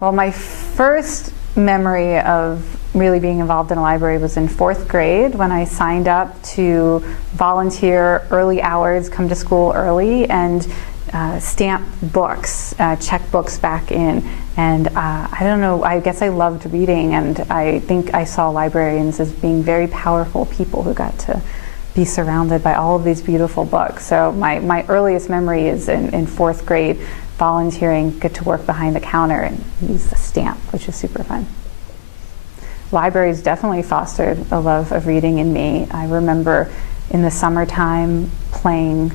Well, my first memory of really being involved in a library was in 4th grade when I signed up to volunteer early hours, come to school early, and stamp books, check books back in. And I don't know, I guess I loved reading, and I think I saw librarians as being very powerful people who got to be surrounded by all of these beautiful books. So my earliest memory is in 4th grade, volunteering, get to work behind the counter and use the stamp, which was super fun. Libraries definitely fostered a love of reading in me. I remember in the summertime playing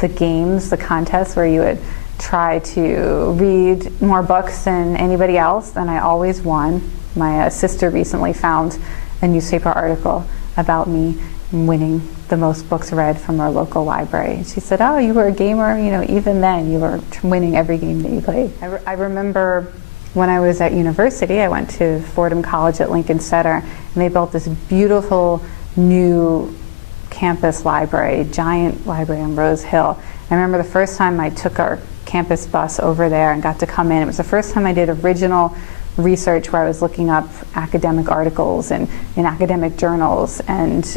the games, the contests where you would try to read more books than anybody else, and I always won. My sister recently found a newspaper article about me winning the most books read from our local library. She said, "Oh, you were a gamer, you know, even then you were winning every game that you played." I remember when I was at university, I went to Fordham College at Lincoln Center, and they built this beautiful new campus library, giant library on Rose Hill. I remember the first time I took our campus bus over there and got to come in. It was the first time I did original research where I was looking up academic articles and in academic journals, and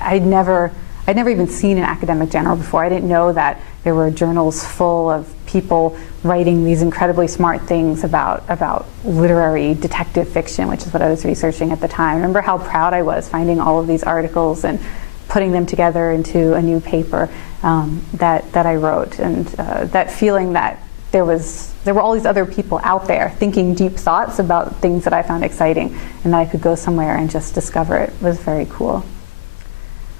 I'd never even seen an academic journal before. I didn't know that there were journals full of people writing these incredibly smart things about literary detective fiction, which is what I was researching at the time. I remember how proud I was finding all of these articles and putting them together into a new paper that I wrote, and that feeling that there were all these other people out there thinking deep thoughts about things that I found exciting, and that I could go somewhere and just discover it was very cool.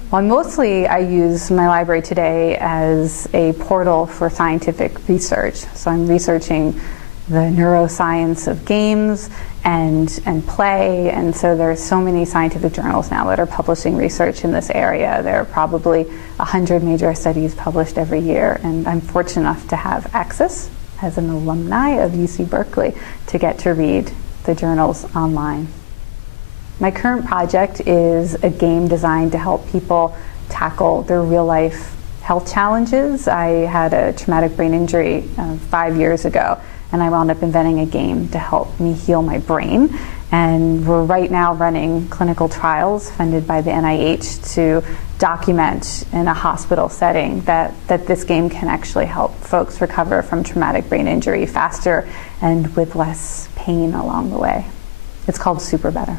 Well, mostly I use my library today as a portal for scientific research. So I'm researching the neuroscience of games and play, and so there are so many scientific journals now that are publishing research in this area. There are probably 100 major studies published every year, and I'm fortunate enough to have access as an alumni of UC Berkeley to get to read the journals online. My current project is a game designed to help people tackle their real-life health challenges. I had a traumatic brain injury 5 years ago, and I wound up inventing a game to help me heal my brain. And we're right now running clinical trials funded by the NIH to document in a hospital setting that this game can actually help folks recover from traumatic brain injury faster and with less pain along the way. It's called Super Better.